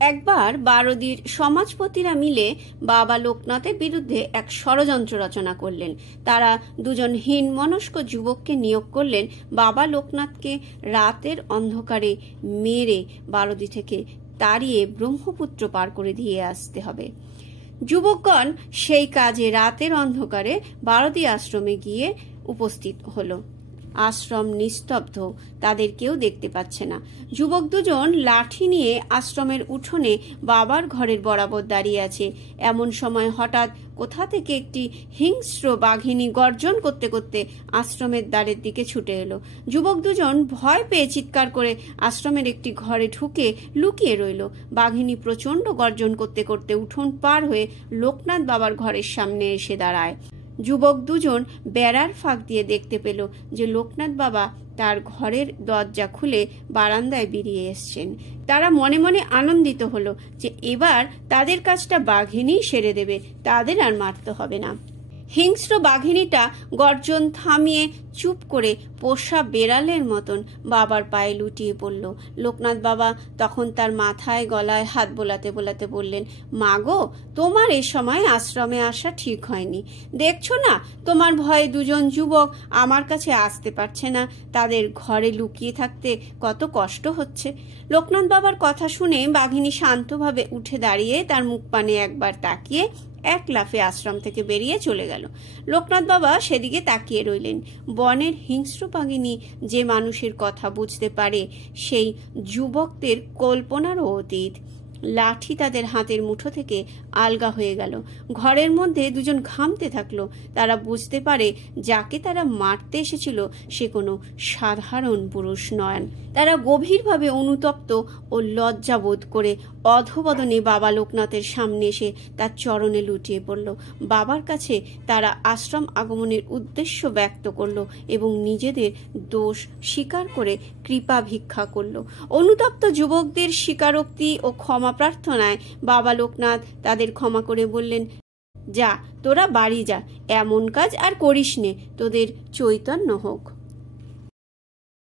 একবার বারদির সমাজপতিরা মিলে বাবা লোকনাথের বিরুদ্ধে এক ষড়যন্ত্র রচনা করলেন। তারা দুজন হীনমনস্ক যুবককে নিয়োগ করলেন বাবা লোকনাথকে রাতের অন্ধকারে মেরে বারদি থেকে তাড়িয়ে ব্রহ্মপুত্র পার করে দিয়ে আসতে হবে। যুবকগণ সেই কাজে রাতের অন্ধকারে বারদি আশ্রমে গিয়ে উপস্থিত হলো। আশ্রম নিস্তব্ধ, তাদের কেউ দেখতে পাচ্ছে না। যুবক দুজন লাঠি নিয়ে আশ্রমের উঠোনে বাবার ঘরের বরাবর দাঁড়িয়ে আছে। এমন সময় হঠাৎ কোথা থেকে একটি হিংস্র বাঘিনী গর্জন করতে করতে আশ্রমের দ্বারের দিকে ছুটে এলো। যুবক দুজন ভয় পেয়ে চিৎকার করে আশ্রমের একটি ঘরে ঢুকে লুকিয়ে রইল। বাঘিনী প্রচণ্ড গর্জন করতে করতে উঠোন পার হয়ে লোকনাথ বাবার ঘরের সামনে এসে দাঁড়ায়। যুবক দুজন বেড়ার ফাঁক দিয়ে দেখতে পেল যে লোকনাথ বাবা তার ঘরের দরজা খুলে বারান্দায় বেরিয়ে এসছেন। তারা মনে মনে আনন্দিত হলো যে এবার তাদের কাজটা বাঘিনী সেরে দেবে, তাদের আর মারতে হবে না। হিংস্র বাঘিনীটা গর্জন থামিয়ে চুপ করে পোষা বেড়ালের মতন বাবার পায়ে লুটিয়ে পড়ল। লোকনাথ বাবা তখন তার মাথায় গলায় হাত বোলাতে বোলাতে বললেন, মাগো, তোমার এই সময় আশ্রমে আসা ঠিক হয়নি। দেখছো না তোমার ভয়ে দুজন যুবক আমার কাছে আসতে পারছে না, তাদের ঘরে লুকিয়ে থাকতে কত কষ্ট হচ্ছে। লোকনাথ বাবার কথা শুনে বাঘিনী শান্তভাবে উঠে দাঁড়িয়ে তার মুখ পানে একবার তাকিয়ে এক লাফে আশ্রম থেকে বেরিয়ে চলে গেল। লোকনাথ বাবা সেদিকে তাকিয়ে রইলেন। বনের হিংস্র বাঘিনী যে মানুষের কথা বুঝতে পারে সেই যুবকদের কল্পনারও অতীত। লাঠি তাদের হাতের মুঠো থেকে আলগা হয়ে গেল। ঘরের মধ্যে দুজন ঘামতে থাকলো। তারা বুঝতে পারে যাকে তারা মারতে এসেছিল সে কোনো সাধারণ পুরুষ নয়। তারা গভীরভাবে অনুতপ্ত ও লজ্জা বোধ করে অধবদনে বাবা লোকনাথের সামনে এসে তার চরণে লুটিয়ে পড়ল। বাবার কাছে তারা আশ্রম আগমনের উদ্দেশ্য ব্যক্ত করলো এবং নিজেদের দোষ স্বীকার করে কৃপা ভিক্ষা করলো। অনুতপ্ত যুবকদের স্বীকারোক্তি ও ক্ষমা প্রার্থনায় বাবা লোকনাথ তাদের ক্ষমা করে বললেন, যা তোরা বাড়ি যা, এমন কাজ আর করিস নে, তোদের চৈতন্য হোক।